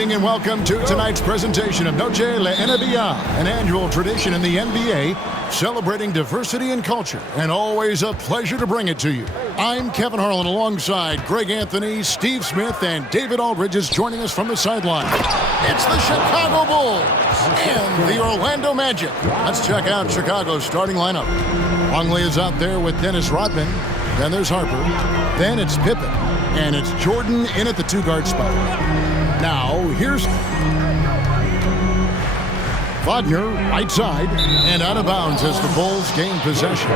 evening and welcome to tonight's presentation of Noche La NBA, an annual tradition in the NBA celebrating diversity and culture, and always a pleasure to bring it to you. I'm Kevin Harlan alongside Greg Anthony, Steve Smith, and David Aldridge is joining us from the sideline. It's the Chicago Bulls and the Orlando Magic. Let's check out Chicago's starting lineup. Longley is out there with Dennis Rodman. Then there's Harper. Then it's Pippen. And it's Jordan in at the two-guard spot. Now, here's Wagner, right side, and out of bounds as the Bulls gain possession.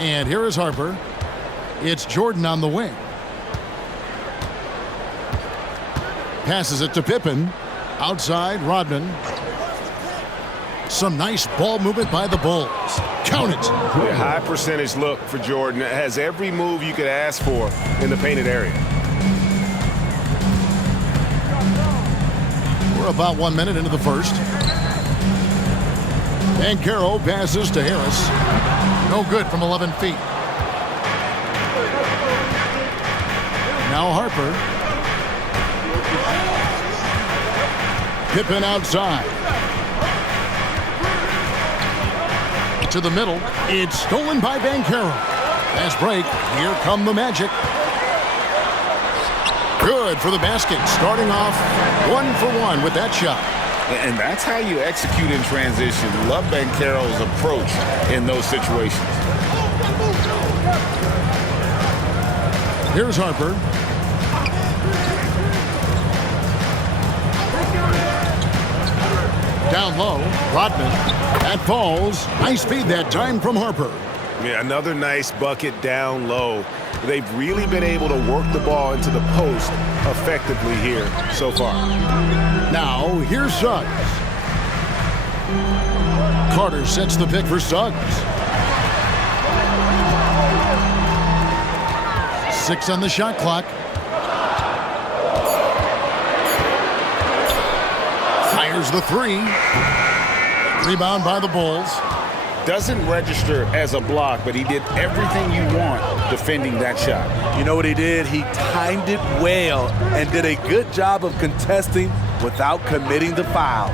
And here is Harper. It's Jordan on the wing. Passes it to Pippen. Outside, Rodman. Some nice ball movement by the Bulls. Count it. A high percentage look for Jordan. It has every move you could ask for in the painted area. We're about 1 minute into the first. Banchero passes to Harris. No good from 11 feet. Now Harper. Pippen outside. To the middle. It's stolen by Banchero. Fast break. Here come the Magic. Good for the basket. Starting off 1-for-1 with that shot. And that's how you execute in transition. Love Banchero's approach in those situations. Here's Harper. Down low, Rodman. That falls. Nice feed that time from Harper. Yeah, another nice bucket down low. They've really been able to work the ball into the post effectively here so far. Now, here's Suggs. Carter sets the pick for Suggs. 6 on the shot clock. Fires the three. Rebound by the Bulls. Doesn't register as a block, but he did everything you want defending that shot. You know what he did? He timed it well and did a good job of contesting without committing the foul.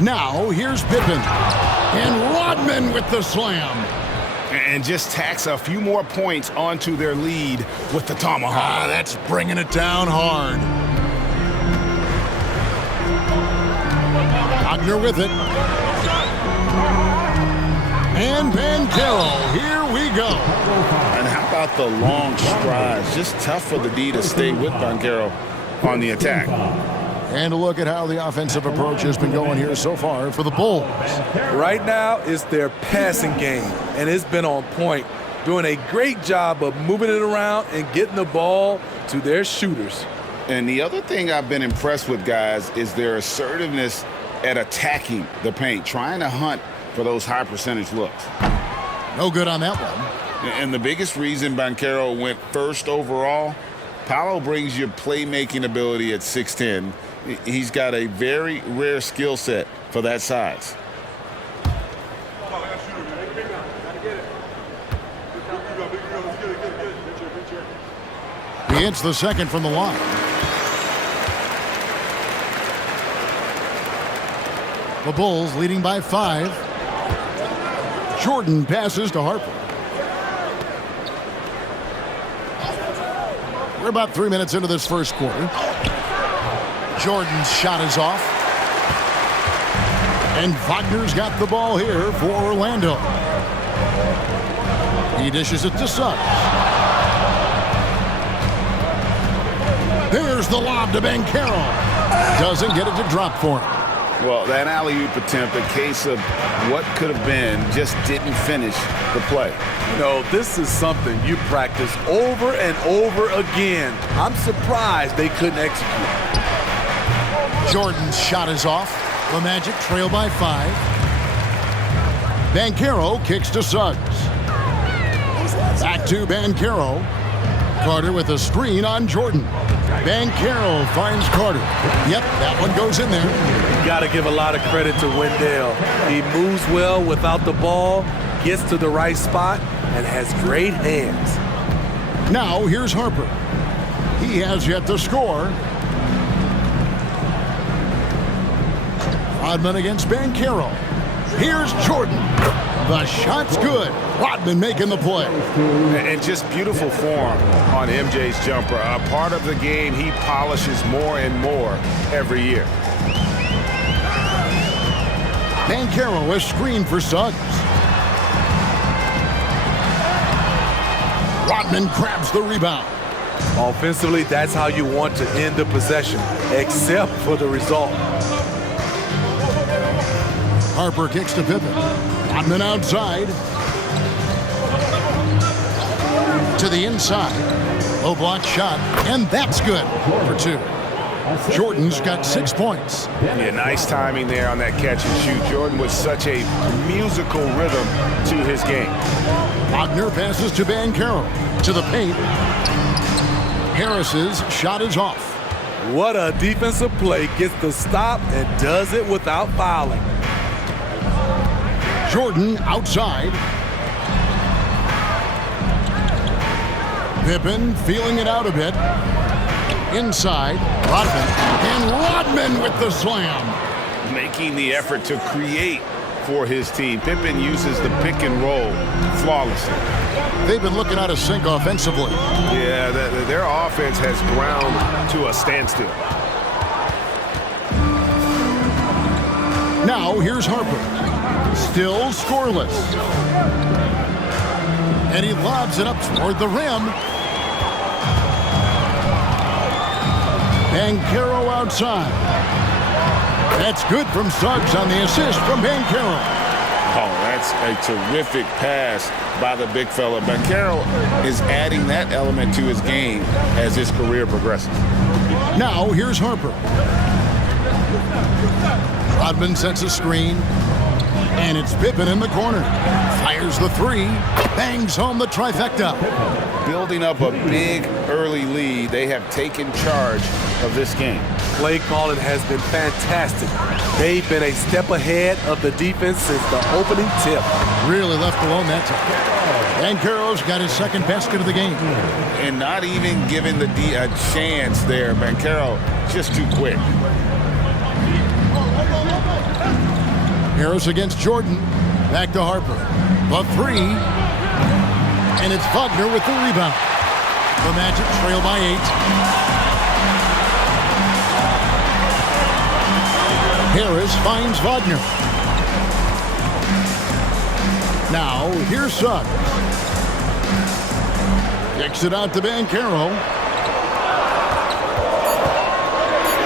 Now, here's Pippen. And Rodman with the slam. And just tacks a few more points onto their lead with the tomahawk. That's bringing it down hard. Wagner with it. And Banchero, here we go. And how about the long strides? Just tough for the D to stay with Banchero on the attack. And a look at how the offensive approach has been going here so far for the Bulls. Right now, it's their passing game, and it's been on point. Doing a great job of moving it around and getting the ball to their shooters. And the other thing I've been impressed with, guys, is their assertiveness at attacking the paint, trying to hunt for those high percentage looks. No good on that one. And the biggest reason Banchero went first overall, Paolo brings you playmaking ability at 6'10". He's got a very rare skill set for that size. He hits the second from the line. The Bulls leading by 5. Jordan passes to Harper. We're about 3 minutes into this first quarter. Jordan's shot is off. And Wagner's got the ball here for Orlando. He dishes it to Suggs. There's the lob to Banchero. Doesn't get it to drop for him. Well, that alley-oop attempt, a case of what could have been, just didn't finish the play. You know, this is something you practice over and over again. I'm surprised they couldn't execute. Jordan's shot is off. The Magic trail by 5. Banchero kicks to Suggs. Back to Banchero. Carter with a screen on Jordan. Banchero finds Carter. Yep, that one goes in there. Got to give a lot of credit to Wendell. He moves well without the ball, gets to the right spot, and has great hands. Now here's Harper. He has yet to score. Rodman against Banchero. Here's Jordan. The shot's good. Rodman making the play. And just beautiful form on MJ's jumper. A part of the game he polishes more and more every year. Banchero is screened for Suggs. Rodman grabs the rebound. Offensively, that's how you want to end the possession, except for the result. Harper kicks to Pippen. Rodman outside. To the inside. Low block shot, and that's good for 2. Jordan's got 6 points. Yeah, nice timing there on that catch and shoot. Jordan with such a musical rhythm to his game. Wagner passes to Banchero. To the paint. Harris's shot is off. What a defensive play. Gets the stop and does it without fouling. Jordan outside. Pippen feeling it out a bit. Inside. Rodman. And Rodman with the slam. Making the effort to create for his team. Pippen uses the pick and roll flawlessly. They've been looking out of sync offensively. Yeah, their offense has ground to a standstill. Now here's Harper. Still scoreless. And he lobs it up toward the rim. Banchero outside. That's good from Suggs on the assist from Banchero. Oh, that's a terrific pass by the big fella. Banchero is adding that element to his game as his career progresses. Now here's Harper. Rodman sets a screen. And it's Pippen in the corner. Fires the 3. Bangs home the trifecta. Building up a big early lead, they have taken charge of this game. Play calling has been fantastic. They've been a step ahead of the defense since the opening tip. Really left alone that time. Banchero's got his second basket of the game. And not even giving the D a chance there. Banchero just too quick. Harris against Jordan. Back to Harper. The 3. And it's Wagner with the rebound. The Magic trail by 8. Harris finds Wagner. Now, here's Suggs. Kicks it out to Banchero.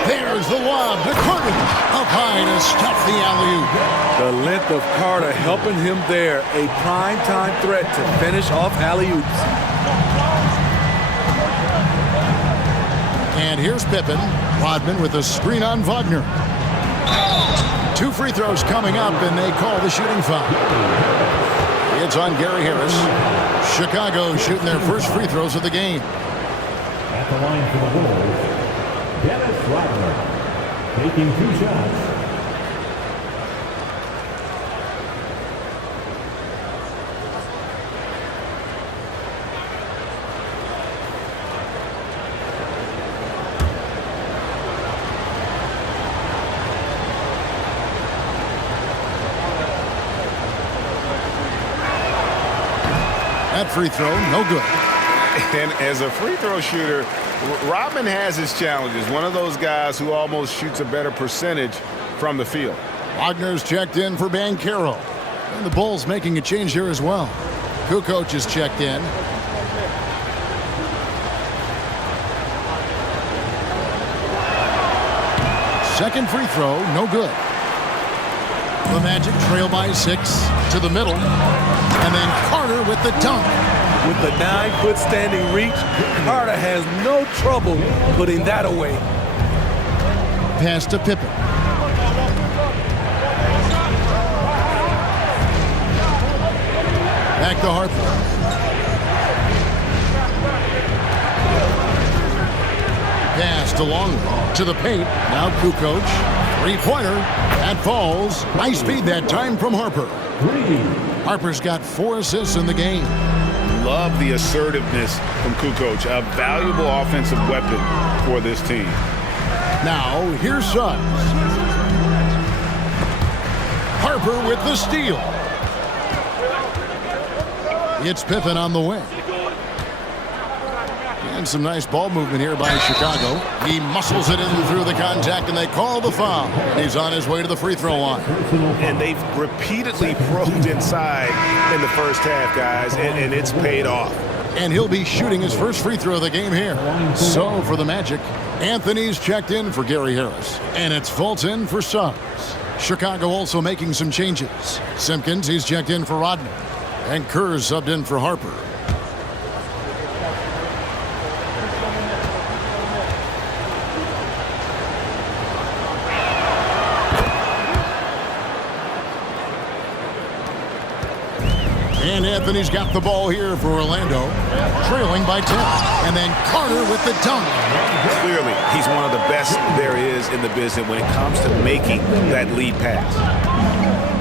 There's the lob to Carter. Up high to stuff the alley-oop. The length of Carter helping him there. A prime-time threat to finish off alley-oops. And here's Pippen. Rodman with a screen on Wagner. 2 free throws coming up, and they call the shooting foul. It's on Gary Harris. Chicago shooting their first free throws of the game. At the line for the Bulls, Dennis Rodman, taking 2 shots. That free throw, no good. And as a free throw shooter, Rodman has his challenges. One of those guys who almost shoots a better percentage from the field. Wagner's checked in for Banchero. And the Bulls making a change here as well. Kukoc is checked in. Second free throw, no good. The Magic trail by 6 to the middle. And then Carter with the dunk. With the 9-foot standing reach, Carter has no trouble putting that away. Pass to Pippen. Back to Harper. Pass to Longley. To the paint. Now Kukoc. Three-pointer. That falls. Nice speed that time from Harper. Harper's got 4 assists in the game. Love the assertiveness from Kukoc, a valuable offensive weapon for this team. Now, here's Suggs. Harper with the steal. It's Pippen on the wing. And some nice ball movement here by Chicago. He muscles it in through the contact, and they call the foul. He's on his way to the free throw line. And they've repeatedly probed inside in the first half, guys, and it's paid off. And he'll be shooting his first free throw of the game here. So for the Magic, Anthony's checked in for Gary Harris. And it's Fultz in for Suggs. Chicago also making some changes. Simpkins, he's checked in for Rodman. And Kerr's subbed in for Harper. And Anthony's got the ball here for Orlando, trailing by 10. And then Carter with the dunk. Clearly, he's one of the best there is in the business when it comes to making that lead pass.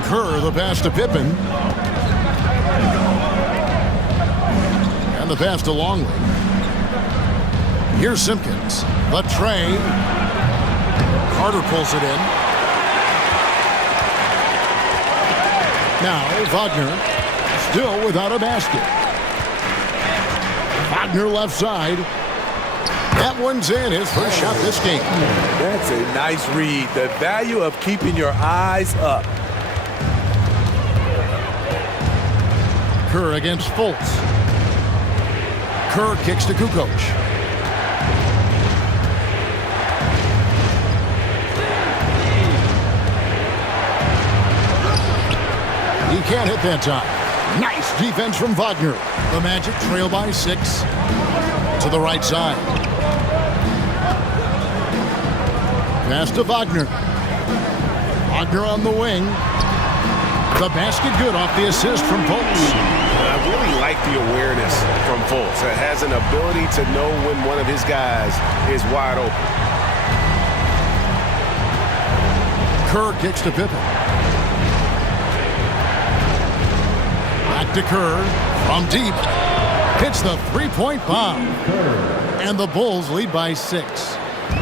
Kerr, the pass to Pippen. And the pass to Longley. Here's Simpkins. The tray. Carter pulls it in. Now Wagner. Still without a basket. Wagner left side. That one's in. His first shot this game. That's a nice read. The value of keeping your eyes up. Kerr against Fultz. Kerr kicks to Kukoc. He can't hit that time. Nice defense from Wagner. The Magic trail by 6 to the right side. Pass to Wagner. Wagner on the wing. The basket good off the assist from Fultz. I really like the awareness from Fultz. It has an ability to know when one of his guys is wide open. Kerr kicks to Pippen. Back to Kerr from deep. Hits the three-point bomb. And the Bulls lead by 6.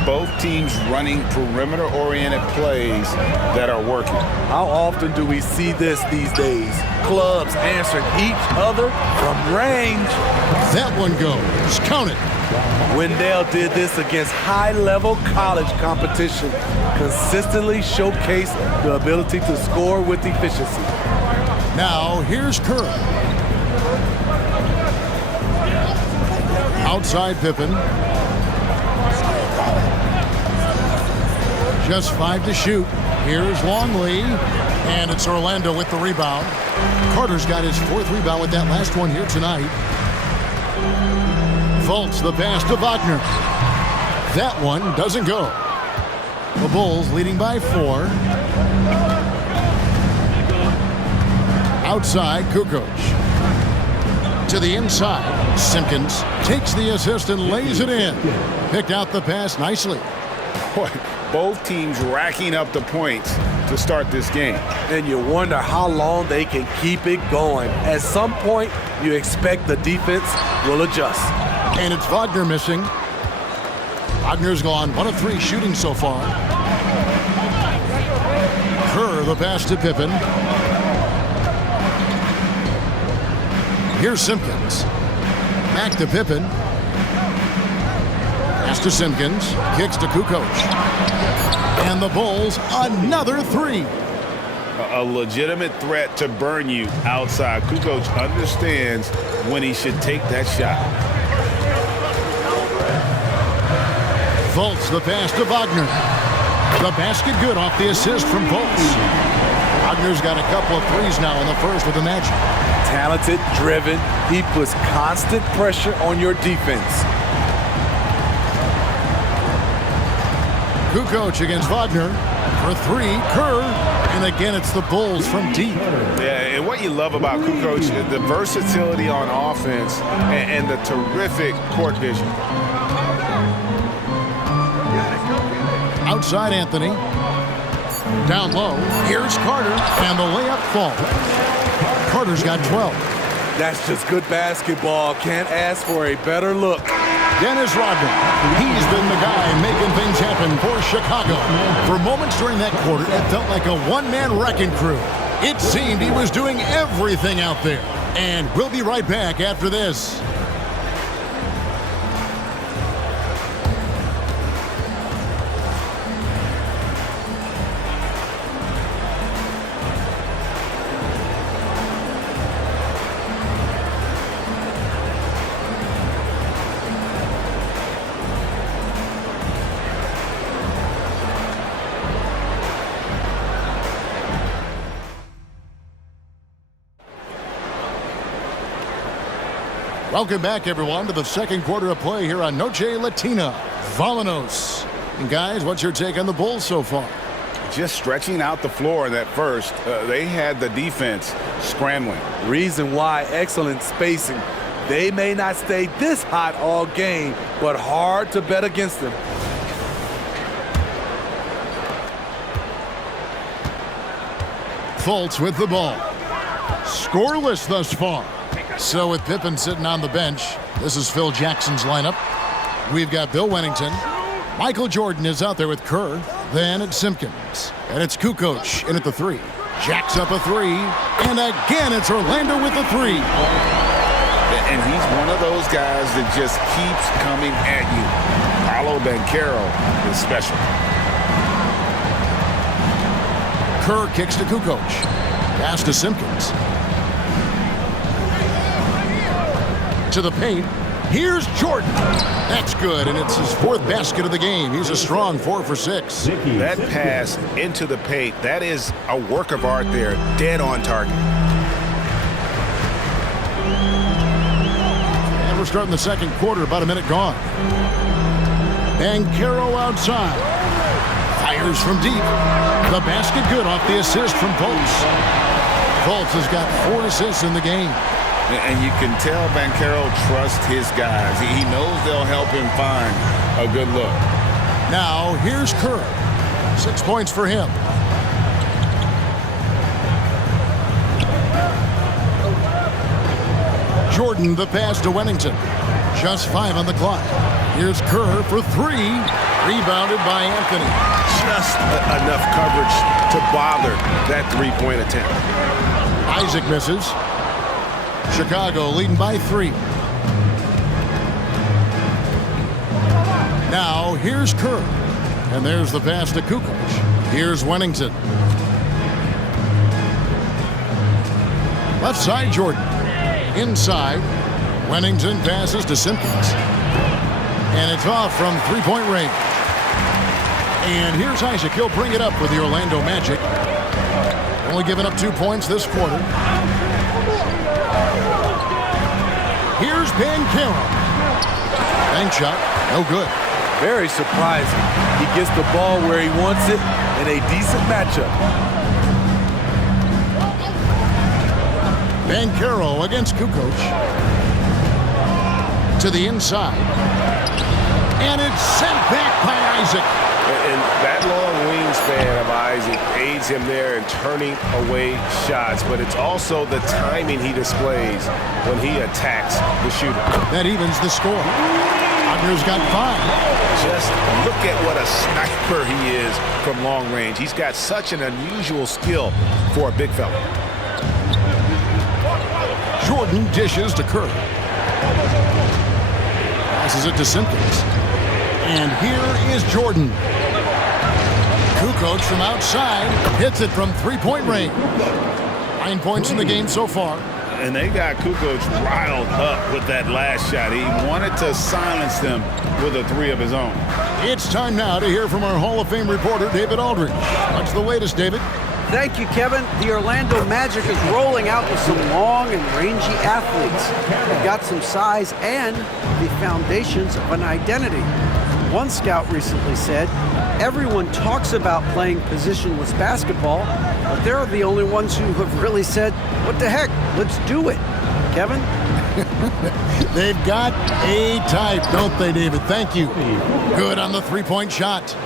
Both teams running perimeter-oriented plays that are working. How often do we see this these days? Clubs answering each other from range. That one goes. Count it. Wendell did this against high-level college competition. Consistently showcased the ability to score with efficiency. Now, here's Kerr. Outside Pippen. Just 5 to shoot. Here's Longley. And it's Orlando with the rebound. Carter's got his 4th rebound with that last one here tonight. Fultz, the pass to Wagner. That one doesn't go. The Bulls leading by 4. Outside, Kukoc. To the inside, Simpkins takes the assist and lays it in. Picked out the pass nicely. Boy, both teams racking up the points to start this game. And you wonder how long they can keep it going. At some point, you expect the defense will adjust. And it's Wagner missing. Wagner's gone 1 of 3 shooting so far. Kerr, the pass to Pippen. Here's Simpkins. Back to Pippen. Pass to Simpkins. Kicks to Kukoc. And the Bulls, another 3. A legitimate threat to burn you outside. Kukoc understands when he should take that shot. Fultz, the pass to Wagner. The basket good off the assist from Fultz. Wagner's got a couple of threes now in the first with the Magic. Talented, driven, he puts constant pressure on your defense. Kukoc against Wagner for 3. Kerr, and again it's the Bulls from deep. Yeah, and what you love about Kukoc is the versatility on offense and the terrific court vision. Outside Anthony. Down low. Here's Carter. And the layup falls. Carter's got 12. That's just good basketball. Can't ask for a better look. Dennis Rodman. He's been the guy making things happen for Chicago. For moments during that quarter, it felt like a one-man wrecking crew. It seemed he was doing everything out there. And we'll be right back after this. Welcome back, everyone, to the second quarter of play here on Noche Latina. Vámonos. And guys, what's your take on the Bulls so far? Just stretching out the floor in that first. They had the defense scrambling. Reason why, excellent spacing. They may not stay this hot all game, but hard to bet against them. Fultz with the ball. Scoreless thus far. So with Pippen sitting on the bench, this is Phil Jackson's lineup. We've got Bill Wennington. Michael Jordan is out there with Kerr. Then it's Simpkins. And it's Kukoc in at the 3. Jacks up a 3. And again, it's Orlando with the 3. And he's one of those guys that just keeps coming at you. Paolo Banchero is special. Kerr kicks to Kukoc. Pass to Simpkins. To the paint. Here's Jordan. That's good, and it's his 4th basket of the game. He's a strong 4 for 6. That pass into the paint, that is a work of art there, dead on target. And we're starting the second quarter, about a minute gone. Banchero outside. Fires from deep. The basket good off the assist from Fultz. Fultz has got 4 assists in the game. And you can tell Banchero trusts his guys. He knows they'll help him find a good look. Now, here's Kerr. 6 points for him. Jordan, the pass to Wennington. Just 5 on the clock. Here's Kerr for 3. Rebounded by Anthony. Just enough coverage to bother that three-point attempt. Isaac misses. Chicago leading by 3. Now, here's Kerr. And there's the pass to Kukoc. Here's Wennington. Left side, Jordan. Inside. Wennington passes to Simpkins. And it's off from three-point range. And here's Isaac. He'll bring it up with the Orlando Magic. Only giving up 2 points this quarter. Here's Banchero. Bank shot. No good. Very surprising. He gets the ball where he wants it in a decent matchup. Banchero against Kukoc. To the inside. And it's sent back by Isaac. And that long wingspan of Isaac aids him there in turning away shots, but it's also the timing he displays when he attacks the shooter. That evens the score. Wagner's got 5. Just look at what a sniper he is from long range. He's got such an unusual skill for a big fella. Jordan dishes to Kerr. Passes it to Simpkins. And here is Jordan. Kukoc from outside hits it from three-point range. 9 points in the game so far. And they got Kukoc riled up with that last shot. He wanted to silence them with a 3 of his own. It's time now to hear from our Hall of Fame reporter, David Aldridge. What's the latest, David? Thank you, Kevin. The Orlando Magic is rolling out with some long and rangy athletes. They've got some size and the foundations of an identity. One scout recently said, everyone talks about playing positionless basketball, but they're the only ones who have really said, what the heck, let's do it. Kevin? They've got a type, don't they, David? Thank you. Good on the three-point shot.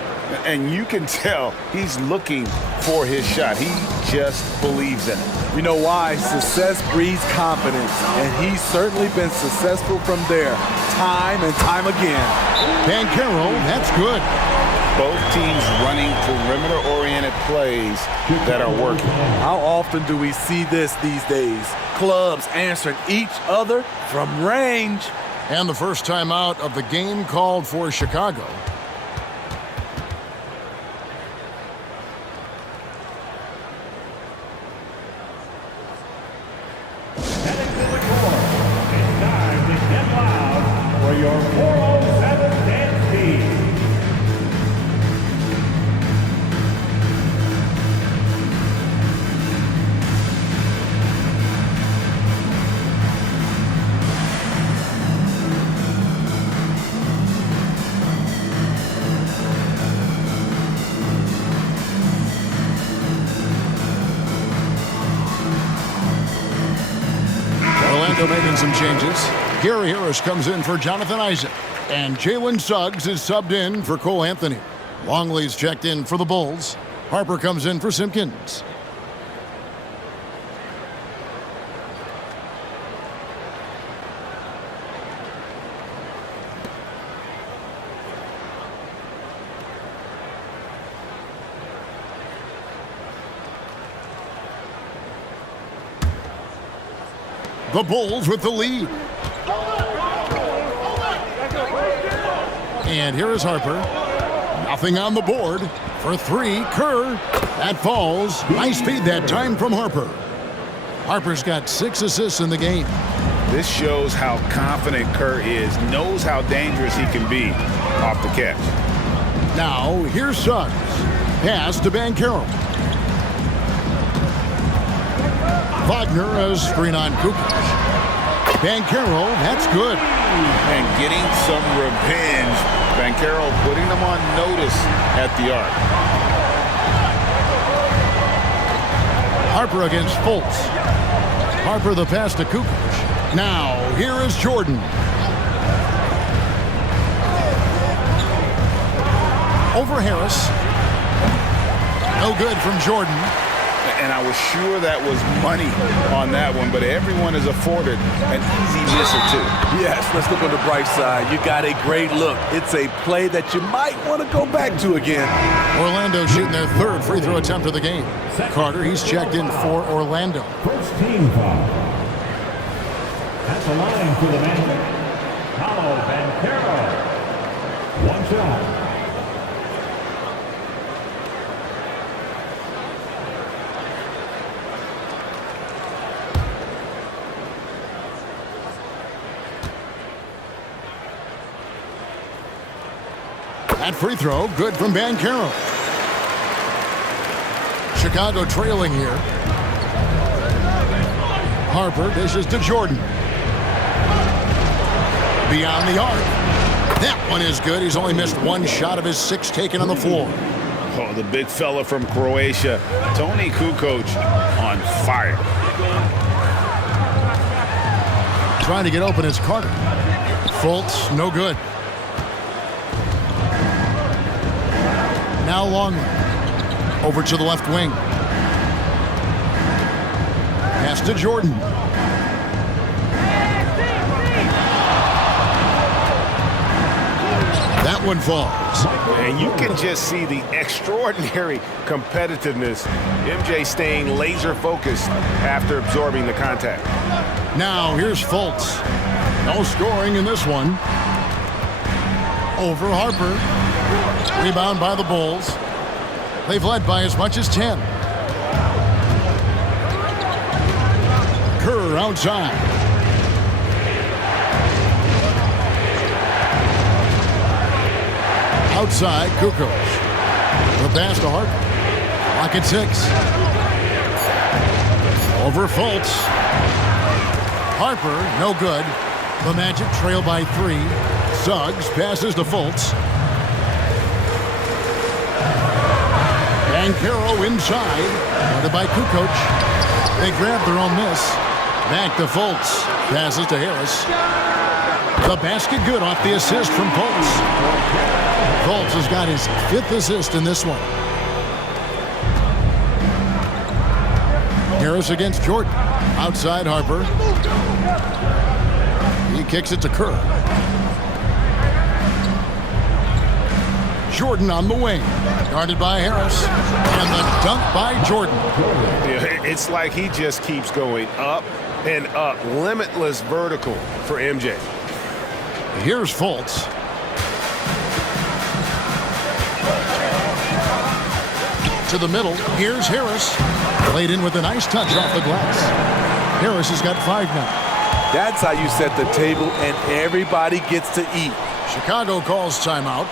And you can tell he's looking for his shot. He just believes in it. You know why? Success breeds confidence, and he's certainly been successful from there, time and time again. Banchero, that's good. Both teams running perimeter-oriented plays that are working. How often do we see this these days? Clubs answering each other from range. And the first timeout of the game called for Chicago. Heading to the court. It's time to get loud for your 407 dance team. Orlando making some changes. Gary Harris comes in for Jonathan Isaac. And Jalen Suggs is subbed in for Cole Anthony. Longley's checked in for the Bulls. Harper comes in for Simpkins. The Bulls with the lead. And here is Harper. Nothing on the board. For three, Kerr. That falls. Nice feed that time from Harper. Harper's got 6 assists in the game. This shows how confident Kerr is, knows how dangerous he can be off the catch. Now, here's Suggs. Pass to Banchero. Wagner has screen on Kukoc. Banchero, that's good. And getting some revenge. Banchero putting them on notice at the arc. Harper against Fultz. Harper the pass to Kukoc. Now, here is Jordan. Over Harris. No good from Jordan. And I was sure that was money on that one, but everyone is afforded an easy miss or two. Yes, let's look on the bright side. You got a great look. It's a play that you might want to go back to again. Orlando shooting their 3rd free throw attempt of the game. Carter, he's checked in for Orlando. First team foul. At the line for the Magic, Paolo Banchero. One shot. That free throw, good from Banchero. Chicago trailing here. Harper dishes to Jordan. Beyond the arc. That one is good. He's only missed 1 shot of his 6 taken on the floor. Oh, the big fella from Croatia, Toni Kukoc, on fire. Trying to get open is Carter. Fultz, no good. Now Longley. Over to the left wing. Pass to Jordan. That one falls. And you can just see the extraordinary competitiveness. MJ staying laser focused after absorbing the contact. Now here's Fultz. No scoring in this one. Over Harper. Rebound by the Bulls. They've led by as much as 10. Kerr outside. Outside, Kukoc. The pass to Harper. Clock at 6. Over Fultz. Harper, no good. The Magic trail by 3. Suggs passes to Fultz. Banchero inside. Guarded by Kukoc. They grab their own miss. Back to Fultz. Passes to Harris. The basket good off the assist from Fultz. Fultz has got his 5th assist in this one. Harris against Jordan. Outside Harper. He kicks it to Kerr. Jordan on the wing. Guarded by Harris. And the dunk by Jordan. Yeah, it's like he just keeps going up and up. Limitless vertical for MJ. Here's Fultz. To the middle. Here's Harris. Laid in with a nice touch off the glass. Harris has got 5 now. That's how you set the table and everybody gets to eat. Chicago calls timeout.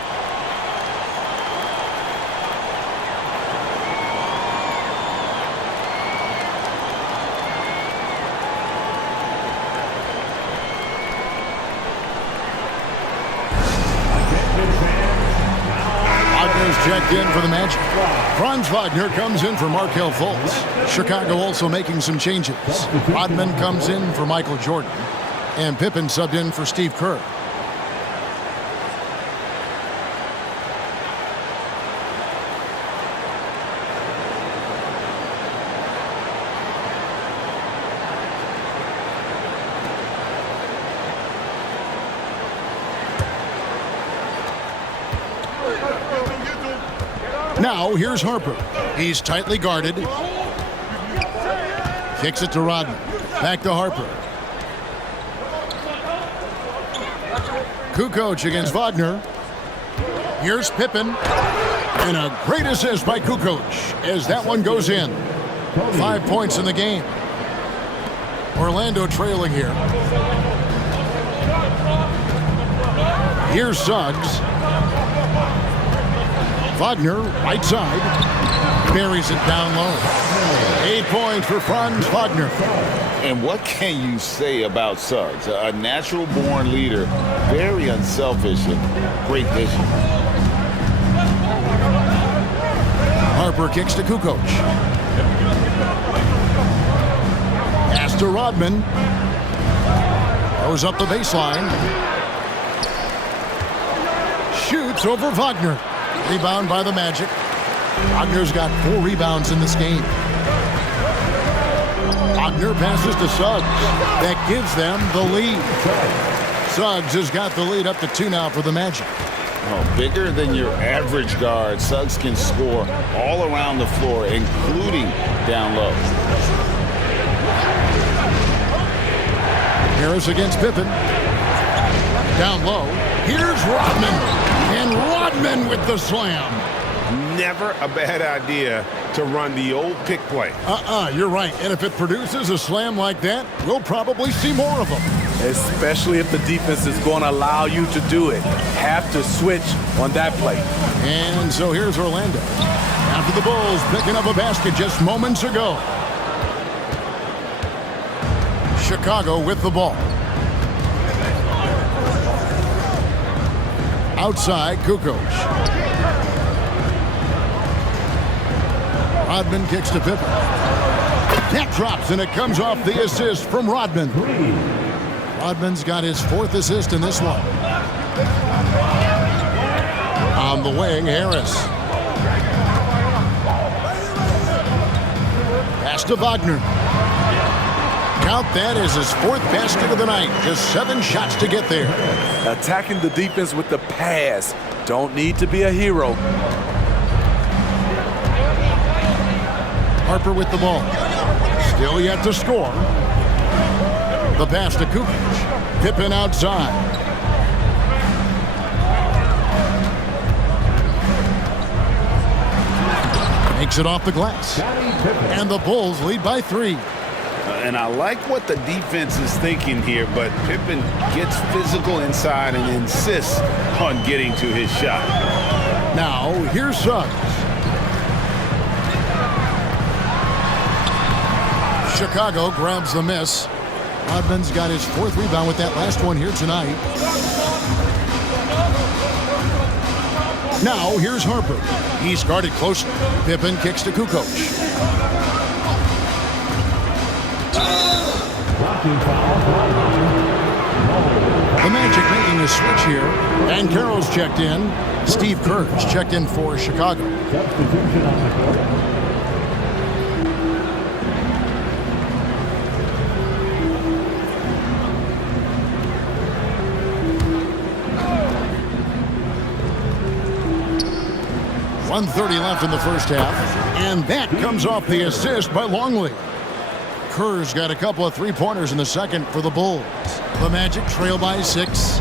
Checked in for the Magic. Franz Wagner comes in for Markelle Fultz. Chicago also making some changes. Rodman comes in for Michael Jordan. And Pippen subbed in for Steve Kerr. Now, here's Harper. He's tightly guarded. Kicks it to Rodman. Back to Harper. Kukoc against Wagner. Here's Pippen. And a great assist by Kukoc as that one goes in. 5 points in the game. Orlando trailing here. Here's Suggs. Wagner, right side, buries it down low. 8 points for Franz Wagner. And what can you say about Suggs? A natural-born leader, very unselfish and great vision. Harper kicks to Kukoc. Pass to Rodman. Goes up the baseline. Shoots over Wagner. Rebound by the Magic. Wagner's got 4 rebounds in this game. Wagner passes to Suggs. That gives them the lead. Suggs has got the lead up to 2 now for the Magic. Oh, bigger than your average guard, Suggs can score all around the floor, including down low. Harris against Pippen. Down low. Here's Rodman. And Rodman with the slam. Never a bad idea to run the old pick play. You're right. And if it produces a slam like that, we'll probably see more of them. Especially if the defense is going to allow you to do it. Have to switch on that play. And so here's Orlando. After the Bulls picking up a basket just moments ago. Chicago with the ball. Outside, Kukoc. Rodman kicks to Pippen. That drops, and it comes off the assist from Rodman. Rodman's got his 4th assist in this one. On the wing, Harris. Pass to Wagner. Count that as his 4th basket of the night. Just 7 shots to get there. Attacking the defense with the pass. Don't need to be a hero. Harper with the ball. Still yet to score. The pass to Kukoc. Pippen outside. Makes it off the glass. And the Bulls lead by 3. And I like what the defense is thinking here, but Pippen gets physical inside and insists on getting to his shot. Now, here's Suggs. Chicago grabs the miss. Rodman's got his 4th rebound with that last one here tonight. Now, here's Harper. He's guarded closely. Pippen kicks to Kukoc. The Magic making a switch here. And Carroll's checked in. Steve Kerr's checked in for Chicago. Substitution on the court. .130 left in the first half. And that comes off the assist by Longley. Kerr's got a couple of three-pointers in the second for the Bulls. The Magic trail by 6.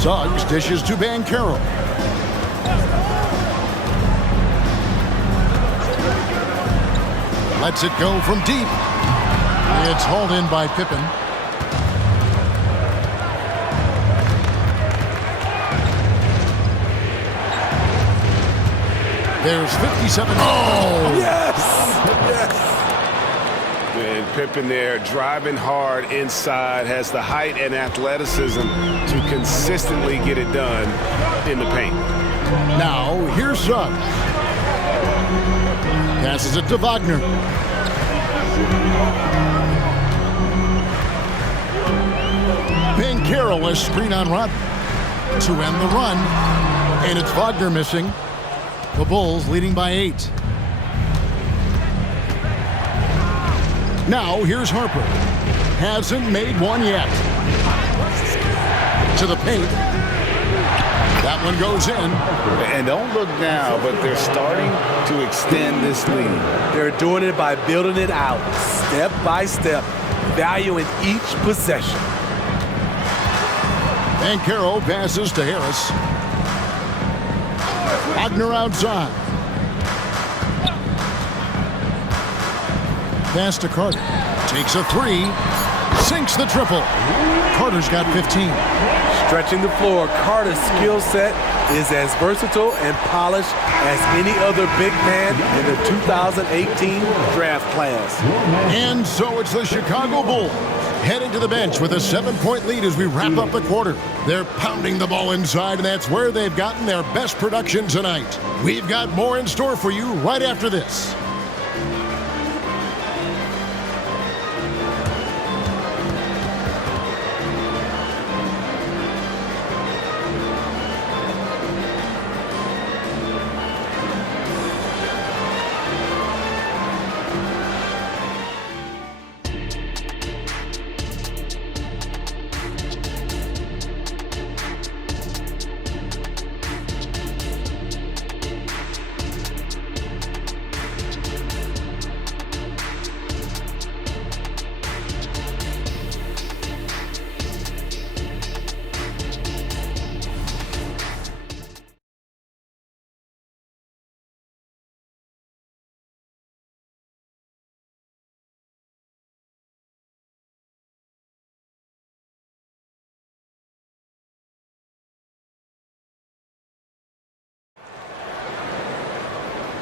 Suggs dishes to Banchero. Lets it go from deep. It's hauled in by Pippen. There's 57. Oh! Yes! Yes! And Pippen there driving hard inside, has the height and athleticism to consistently get it done in the paint. Now, here's Suggs. Passes it to Wagner. Banchero a screen on Rodman to end the run. And it's Wagner missing. The Bulls leading by 8. Now, here's Harper. Hasn't made one yet. To the paint. That one goes in. And don't look now, but they're starting to extend this lead. They're doing it by building it out, step by step, valuing each possession. Banchero passes to Harris. Wagner outside. Pass to Carter. Takes a 3. Sinks the triple. Carter's got 15. Stretching the floor, Carter's skill set is as versatile and polished as any other big man in the 2018 draft class. And so it's the Chicago Bulls heading to the bench with a 7-point lead as we wrap up the quarter. They're pounding the ball inside, and that's where they've gotten their best production tonight. We've got more in store for you right after this.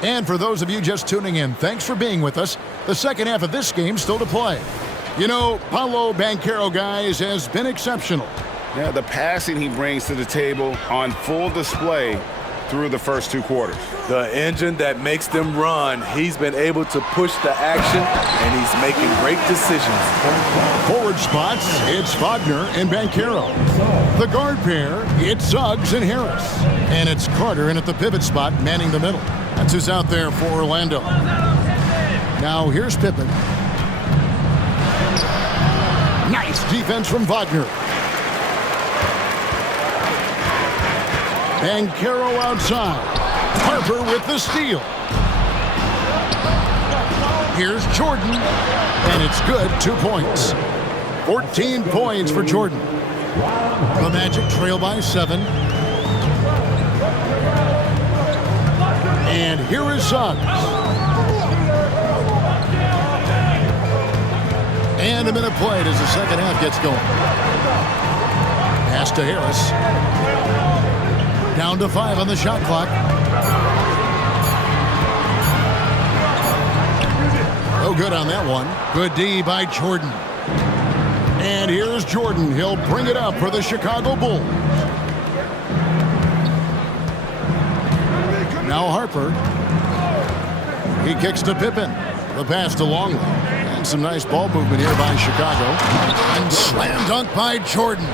And for those of you just tuning in, thanks for being with us. The second half of this game still to play. You know, Paolo Banchero, guys, has been exceptional. Yeah, the passing he brings to the table on full display through the first 2 quarters. The engine that makes them run. He's been able to push the action, and he's making great decisions. Forward spots, it's Wagner and Banchero. The guard pair, it's Suggs and Harris. And it's Carter in at the pivot spot, manning the middle. That's who's out there for Orlando. Now here's Pippen. Nice defense from Wagner. Banchero outside. Harper with the steal. Here's Jordan. And it's good, 2 points. 14 points for Jordan. The Magic trail by 7. And here is Suggs. And a minute played as the second half gets going. Pass to Harris. Down to 5 on the shot clock. No good on that one. Good D by Jordan. And here's Jordan. He'll bring it up for the Chicago Bulls. Now Harper. He kicks to Pippen. The pass to Longley. And some nice ball movement here by Chicago. And slam dunk by Jordan.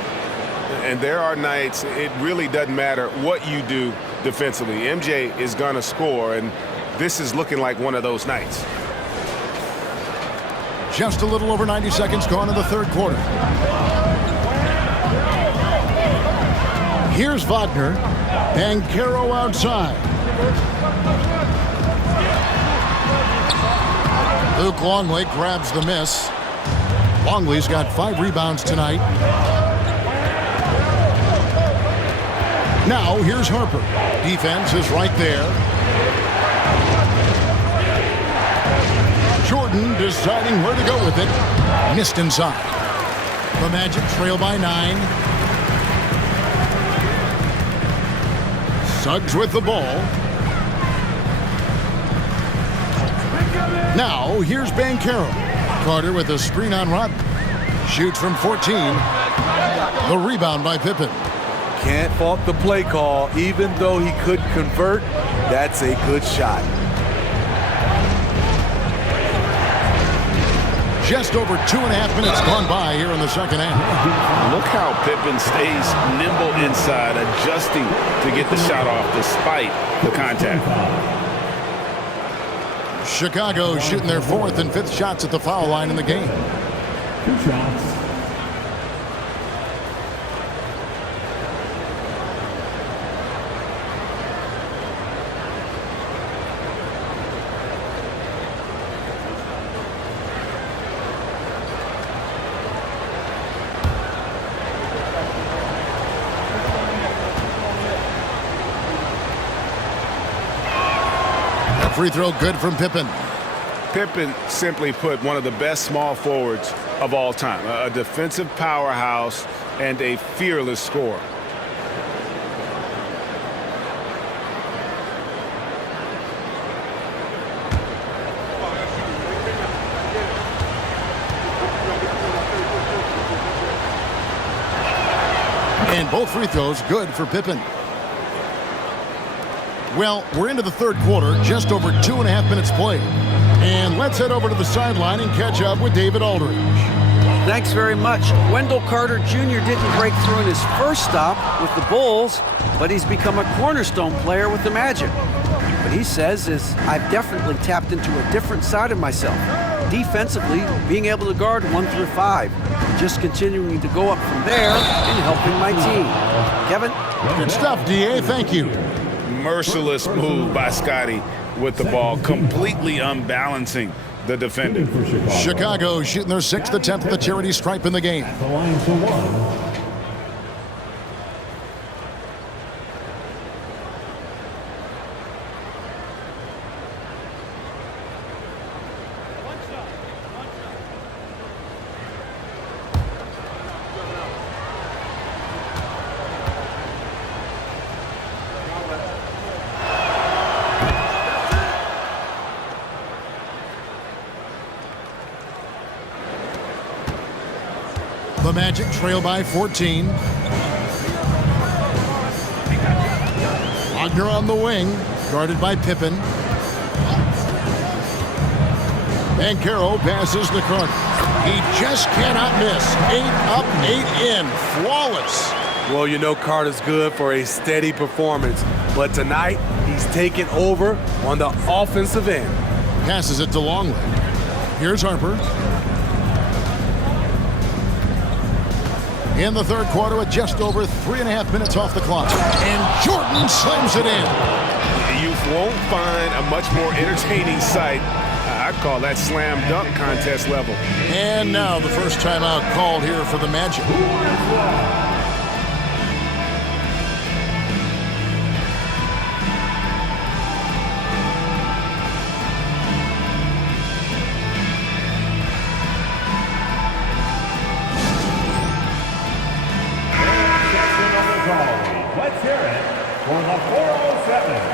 And there are nights it really doesn't matter what you do defensively. MJ is going to score, and this is looking like one of those nights. Just a little over 90 seconds gone in the third quarter. Here's Wagner. Banchero outside. Luke Longley grabs the miss. Longley's got 5 rebounds tonight. Now here's Harper. Defense is right there. Jordan deciding where to go with it. Missed inside. The Magic trail by 9. Suggs with the ball. Now here's Banchero. Carter with a screen on Rodman. Shoots from 14. The rebound by Pippen. Can't fault the play call. Even though he couldn't convert, that's a good shot. Just over 2.5 minutes gone by here in the second half. Look how Pippen stays nimble inside, adjusting to get the shot off despite the contact. Chicago shooting their 4th and 5th shots at the foul line in the game. 2 shots. Free throw good from Pippen. Pippen, simply put, one of the best small forwards of all time. A defensive powerhouse and a fearless scorer. And both free throws good for Pippen. Well, we're into the third quarter, just over 2.5 minutes played. And let's head over to the sideline and catch up with David Aldridge. Thanks very much. Wendell Carter Jr. didn't break through in his first stop with the Bulls, but he's become a cornerstone player with the Magic. What he says is, I've definitely tapped into a different side of myself. Defensively, being able to guard 1 through 5. Just continuing to go up from there and helping my team. Kevin? Good stuff, D.A. Thank you. Merciless move by Scotty with the ball, completely unbalancing the defender. Chicago shooting their 6th attempt at the charity stripe in the game. The line for 1. The Magic trail by 14. Wagner on the wing, guarded by Pippen. Banchero passes to Carter. He just cannot miss. 8 up, 8 in. Flawless. Well, you know Carter's good for a steady performance, but tonight he's taking over on the offensive end. Passes it to Longley. Here's Harper. In the third quarter with just over 3.5 minutes off the clock. And Jordan slams it in. You won't find a much more entertaining sight. I'd call that slam dunk contest level. And now the first timeout called here for the Magic. Let's hear it for the 407.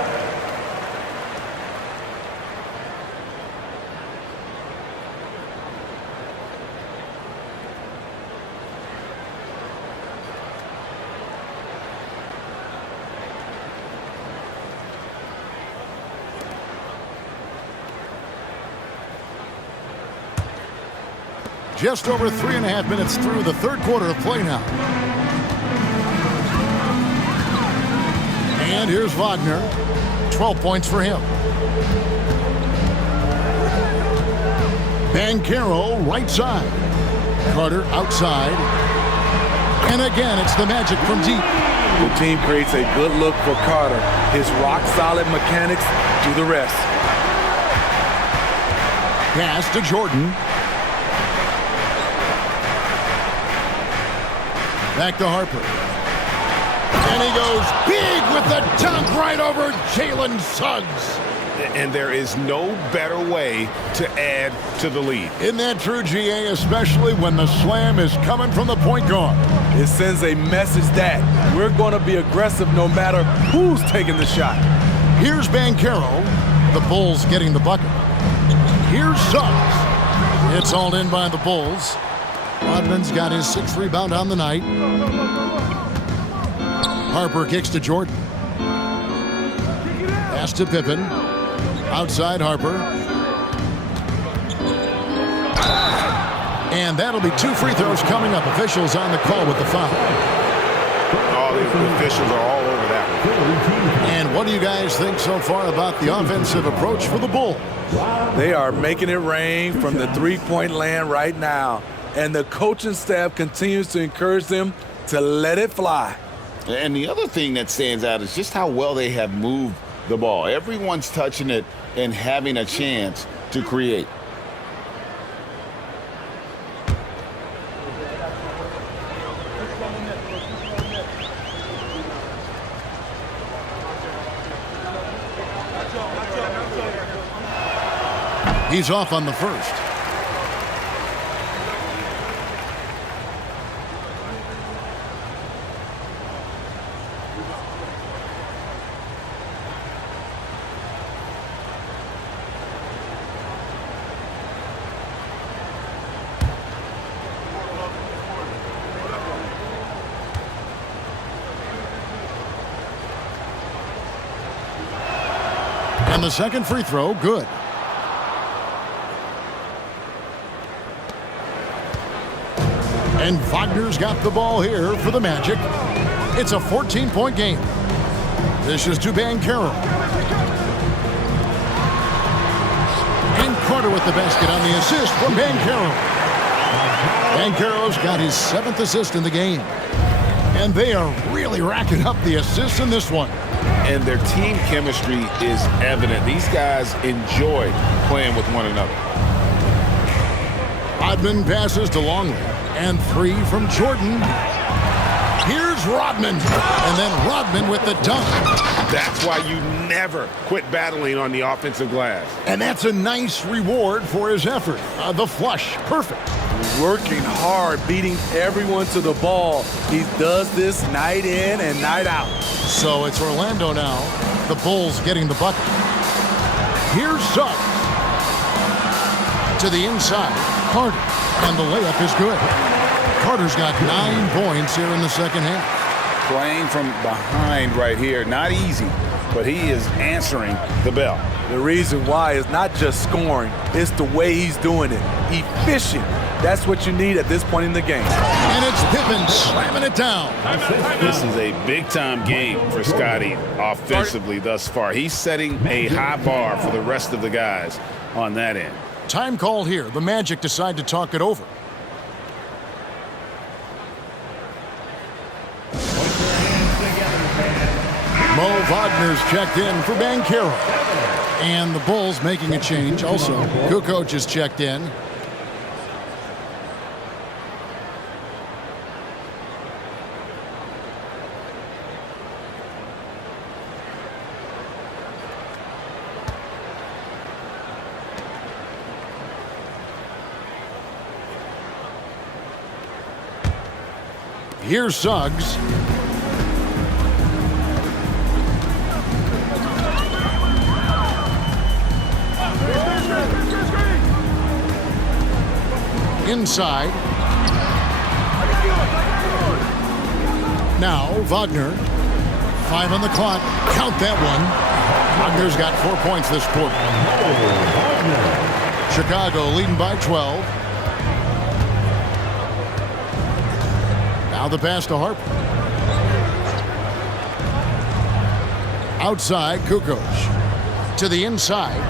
Just over 3.5 minutes through the third quarter of play now. And here's Wagner. 12 points for him. Banchero right side. Carter outside. And again, it's the Magic from deep. The team creates a good look for Carter. His rock-solid mechanics do the rest. Pass to Jordan. Back to Harper. And he goes big with the dunk right over Jalen Suggs. And there is no better way to add to the lead. Isn't that true, GA, especially when the slam is coming from the point guard? It sends a message that we're going to be aggressive no matter who's taking the shot. Here's Banchero. The Bulls getting the bucket. Here's Suggs. It's hauled in by the Bulls. Rodman's got his 6th rebound on the night. Harper kicks to Jordan. Pass to Pippen. Outside Harper. And that'll be 2 free throws coming up. Officials on the call with the foul. All the officials are all over that one. And what do you guys think so far about the offensive approach for the Bulls? They are making it rain from the three-point land right now. And the coaching staff continues to encourage them to let it fly. And the other thing that stands out is just how well they have moved the ball. Everyone's touching it and having a chance to create. He's off on the first. And the second free throw, good. And Wagner's got the ball here for the Magic. It's a 14-point game. This is to Banchero. And Carter with the basket on the assist from Banchero. Banchero's got his 7th assist in the game. And they are really racking up the assists in this one. And their team chemistry is evident. These guys enjoy playing with one another. Rodman passes to Longley. And 3 from Jordan. Here's Rodman. And then Rodman with the dunk. That's why you never quit battling on the offensive glass. And that's a nice reward for his effort. The flush, perfect. Working hard, beating everyone to the ball. He does this night in and night out. So it's Orlando now. The Bulls getting the bucket. Here's Suggs. To the inside. Carter. And the layup is good. Carter's got 9 points here in the second half. Playing from behind right here. Not easy, but he is answering the bell. The reason why is not just scoring. It's the way he's doing it. Efficient. That's what you need at this point in the game. And it's Pippen slamming it down. This is a big-time game for Scotty offensively thus far. He's setting a high bar for the rest of the guys on that end. Time call here. The Magic decide to talk it over. Mo Wagner's checked in for Banchero. And the Bulls making a change also. Kukoc is checked in. Here's Suggs. Inside. Now Wagner. 5 on the clock. Count that one. Wagner's got 4 points this quarter. Chicago leading by 12. Now the pass to Harper. Outside, Kukoc. To the inside.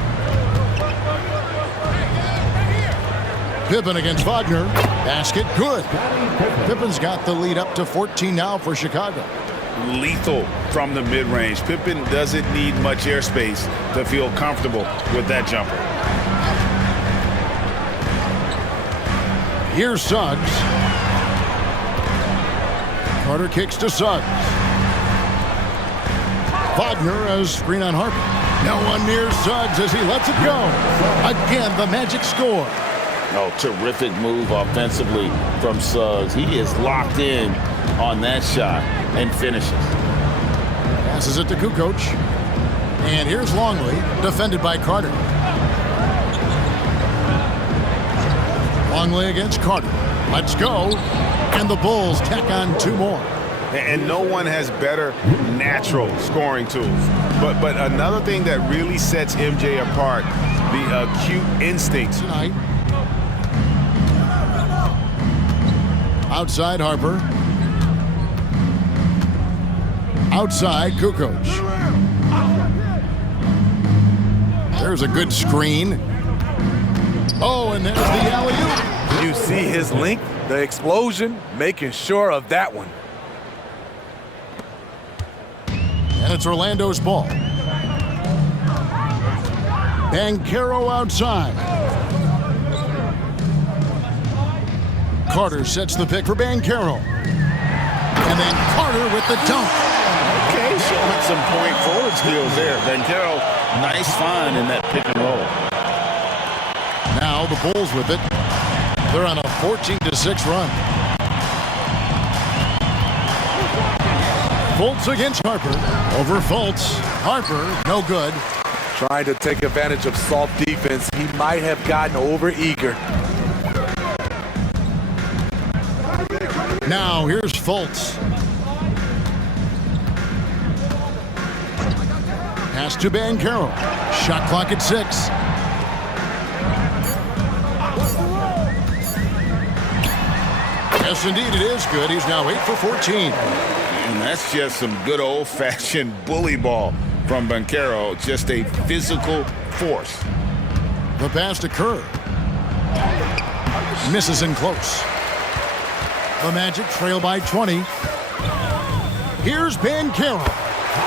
Pippen against Wagner. Basket, good. Pippen's got the lead up to 14 now for Chicago. Lethal from the mid-range. Pippen doesn't need much airspace to feel comfortable with that jumper. Here's Suggs. Carter kicks to Suggs. Wagner as screen on Harper. No one near Suggs as he lets it go. Again, the Magic score. Oh, terrific move offensively from Suggs. He is locked in on that shot and finishes. Passes it to Kukoc. And here's Longley, defended by Carter. Longley against Carter. Let's go. And the Bulls tack on 2 more. And no one has better natural scoring tools. But another thing that really sets MJ apart, the acute instincts. Tonight. Outside Harper. Outside Kukoc. There's a good screen. Oh, and there's the alley-oop. You see his length, the explosion, making sure of that one. And it's Orlando's ball. Banchero outside. Carter sets the pick for Banchero. And then Carter with the dunk. Okay, showing some point forward skills there. Banchero, nice find in that pick and roll. Now the Bulls with it. They're on a 14-6 run. Fultz against Harper. Over Fultz. Harper, no good. Trying to take advantage of soft defense. He might have gotten over-eager. Now here's Fultz. Pass to Banchero. Shot clock at 6. Yes, indeed, it is good. He's now 8 for 14. And that's just some good old-fashioned bully ball from Banchero. Just a physical force. The pass to Kerr. Misses in close. The Magic trail by 20. Here's Banchero.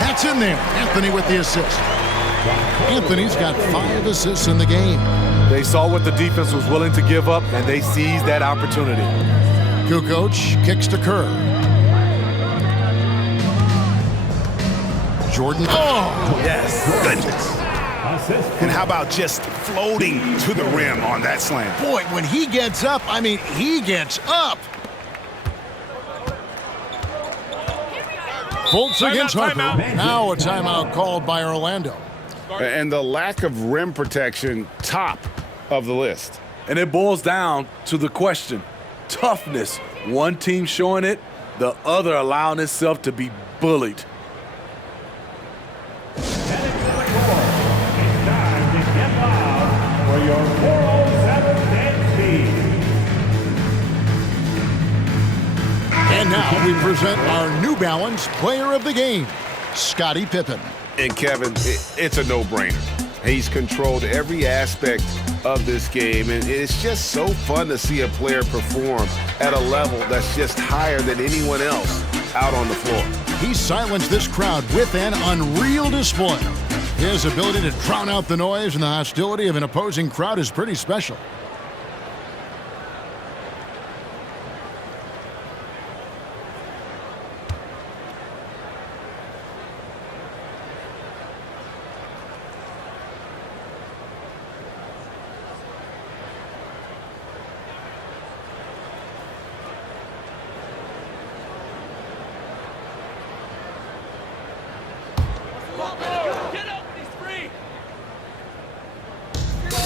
That's in there. Anthony with the assist. Anthony's got 5 assists in the game. They saw what the defense was willing to give up, and they seized that opportunity. Kukoc kicks to Kerr. Jordan. Oh, Yes. Goodness. And how about just floating to the rim on that slam? boy, when he gets up, I mean, he gets up. Fultz against Harper. Now a timeout called by Orlando. And the lack of rim protection, top of the list. And it boils down to the question. Toughness. One team showing it, the other allowing itself to be bullied. It's time to get loud for your 407 dance team. And now we present our New Balance Player of the Game, Scottie Pippen. And Kevin, it's a no-brainer. He's controlled every aspect of this game, and it's just so fun to see a player perform at a level that's just higher than anyone else out on the floor. He silenced this crowd with an unreal display. His ability to drown out the noise and the hostility of an opposing crowd is pretty special.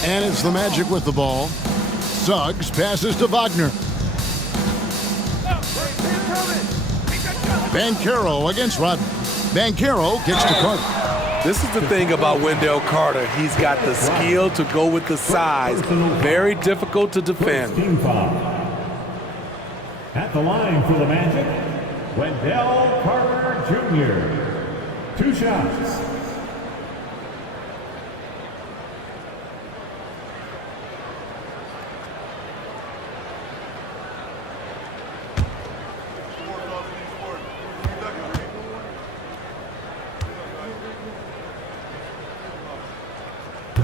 And it's the Magic with the ball. Suggs passes to Wagner. Banchero against Rodman. Banchero gets to Carter. This is the thing about Wendell Carter. He's got the skill to go with the size. Very difficult to defend. Team foul. At the line for the Magic, Wendell Carter Jr. 2 shots.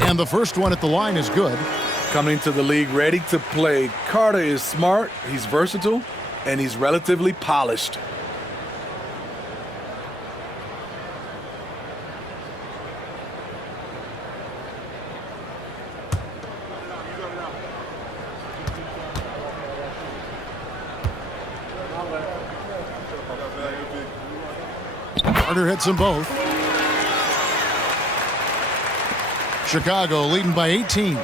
And the first one at the line is good. Coming to the league ready to play, Carter is smart, he's versatile, and he's relatively polished. Carter hits them both. Chicago leading by 18.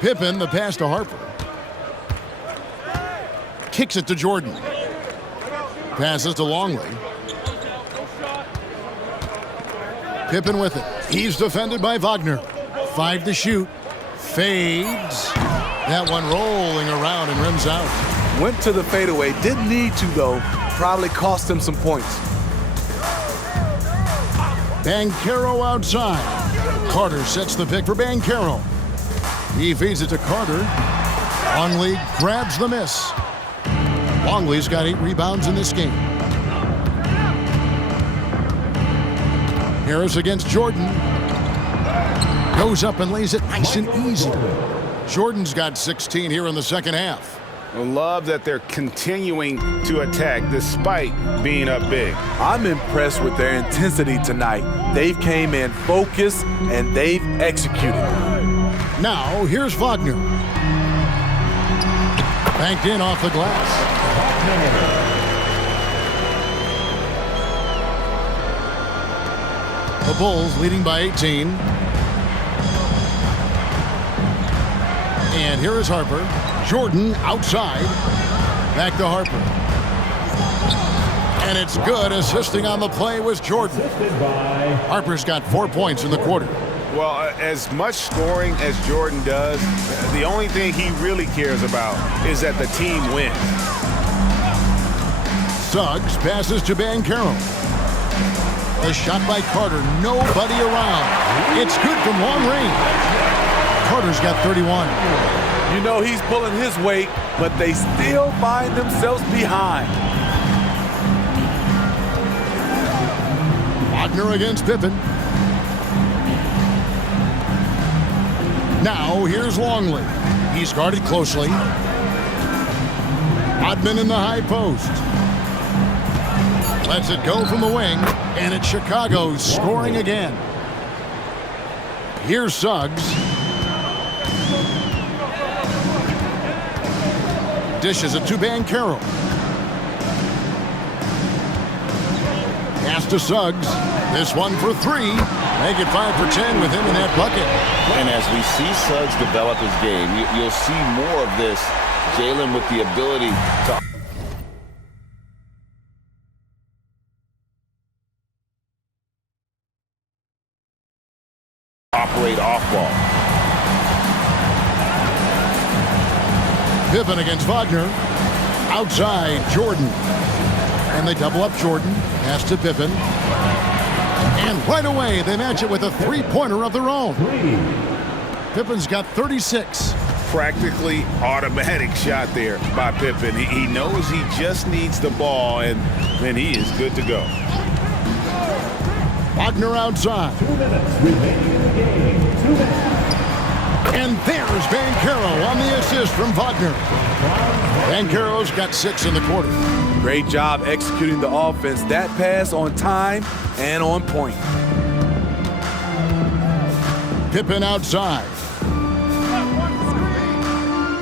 Pippen, the pass to Harper. Kicks it to Jordan. Passes to Longley. Pippen with it. He's defended by Wagner. 5 to shoot. Fades. That one rolling around and rims out. Went to the fadeaway. Didn't need to, though. Probably cost him some points. Banchero outside. Carter sets the pick for Banchero. He feeds it to Carter. Longley grabs the miss. Longley's got 8 rebounds in this game. Harris against Jordan. Goes up and lays it nice and easy. Jordan's got 16 here in the second half. I love that they're continuing to attack despite being up big. I'm impressed with their intensity tonight. They've came in focused and they've executed. Now, here's Wagner. Banked in off the glass. The Bulls leading by 18. And here is Harper. Jordan outside. Back to Harper. And it's good. Assisting on the play was Jordan. Harper's got 4 points in the quarter. Well, as much scoring as Jordan does, the only thing he really cares about is that the team wins. Suggs passes to Banchero. The shot by Carter. Nobody around. It's good from long range. Carter's got 31. You know he's pulling his weight, but they still find themselves behind. Wagner against Pippen. Now here's Longley. He's guarded closely. Rodman in the high post. Lets it go from the wing, and it's Chicago scoring again. Here's Suggs. Dishes it to Banchero. Pass to Suggs. This one for 3. Make it 5 for 10 with him in that bucket. And as we see Suggs develop his game, you'll see more of this. Jalen with the ability to operate off ball. Pippen against Wagner. Outside, Jordan. And they double up Jordan. Pass to Pippen. And right away, they match it with a 3-pointer of their own. Pippen's got 36. Practically automatic shot there by Pippen. He knows he just needs the ball, and then he is good to go. Wagner outside. 2 minutes remaining in the game. 2 minutes. And there's Banchero on the assist from Wagner. Banchero's got 6 in the quarter. Great job executing the offense. That pass on time and on point. Pippen outside.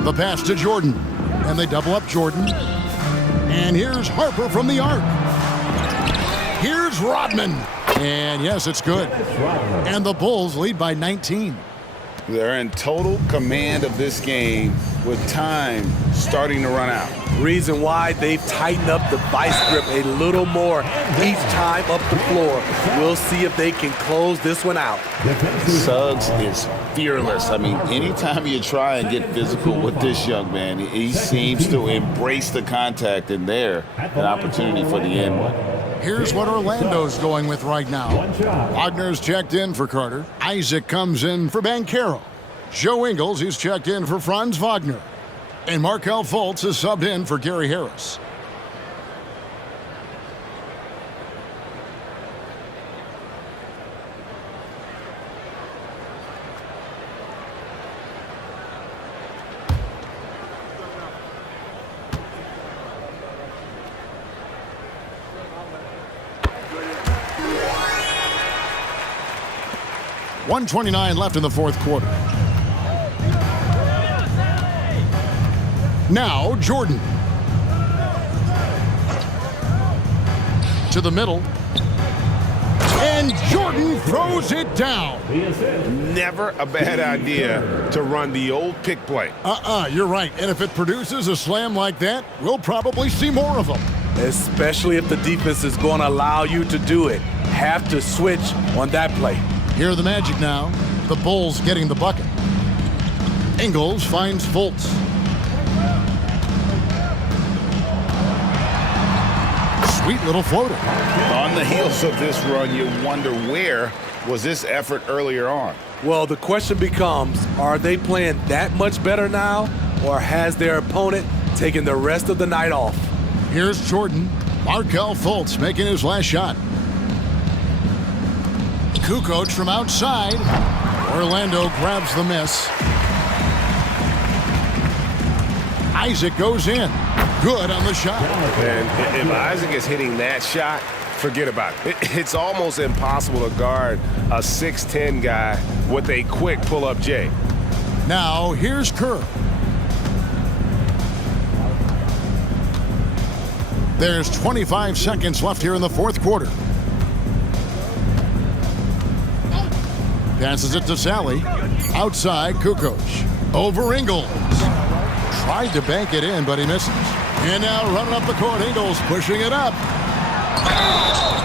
The pass to Jordan. And they double up Jordan. And here's Harper from the arc. Here's Rodman. And yes, it's good. And the Bulls lead by 19. They're in total command of this game with time starting to run out. Reason why they've tightened up the vice grip a little more each time up the floor. We'll see if they can close this one out. Suggs is fearless. I mean, anytime you try and get physical with this young man, he seems to embrace the contact, and there, an opportunity for the end one. Here's what Orlando's going with right now. Wagner's checked in for Carter. Isaac comes in for Banchero. Joe Ingles is checked in for Franz Wagner. And Markelle Fultz is subbed in for Gary Harris. .129 left in the fourth quarter. Now Jordan. To the middle. And Jordan throws it down. Never a bad idea to run the old pick play. You're right. And if it produces a slam like that, we'll probably see more of them. Especially if the defense is going to allow you to do it. Have to switch on that play. Here are the Magic now. The Bulls getting the bucket. Ingles finds Fultz. Sweet little floater. On the heels of this run, you wonder where was this effort earlier on? Well, the question becomes, are they playing that much better now, or has their opponent taken the rest of the night off? Here's Jordan. Markelle Fultz making his last shot. Kukoc from outside. Orlando grabs the miss. Isaac goes in. Good on the shot. And if Isaac is hitting that shot, forget about it. It's almost impossible to guard a 6'10 guy with a quick pull-up J. Now here's Kerr. There's 25 seconds left here in the fourth quarter. Passes it to Sally. Outside, Kukoc. Over Ingles. Tried to bank it in, but he misses. And now running up the court, Ingles pushing it up.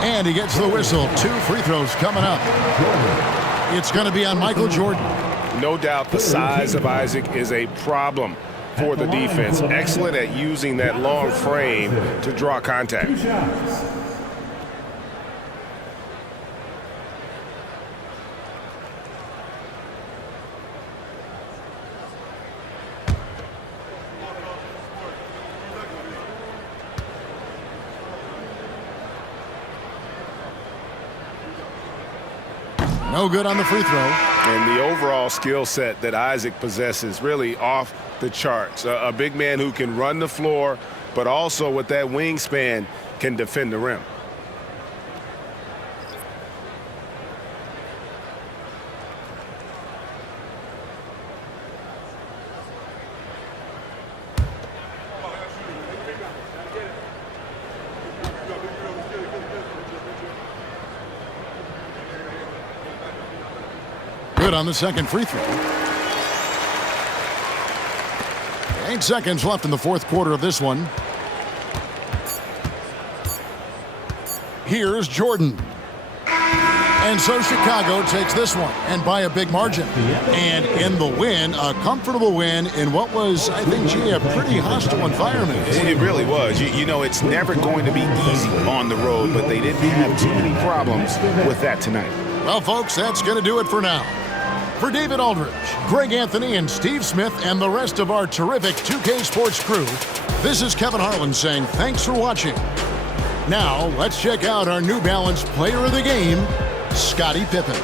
And he gets the whistle. 2 free throws coming up. It's going to be on Michael Jordan. No doubt the size of Isaac is a problem for the defense. Excellent at using that long frame to draw contact. No good on the free throw. And the overall skill set that Isaac possesses really off the charts. A big man who can run the floor, but also with that wingspan can defend the rim. Good on the second free throw. 8 seconds left in the fourth quarter of this one. Here's Jordan. And so Chicago takes this one, and by a big margin. And in the win, a comfortable win in what was, I think, a pretty hostile environment. It really was. You know, it's never going to be easy on the road, but they didn't have too many problems with that tonight. Well, folks, that's going to do it for now. For David Aldridge, Greg Anthony, and Steve Smith, and the rest of our terrific 2K Sports crew, this is Kevin Harlan saying thanks for watching. Now, let's check out our New Balance player of the game, Scottie Pippen.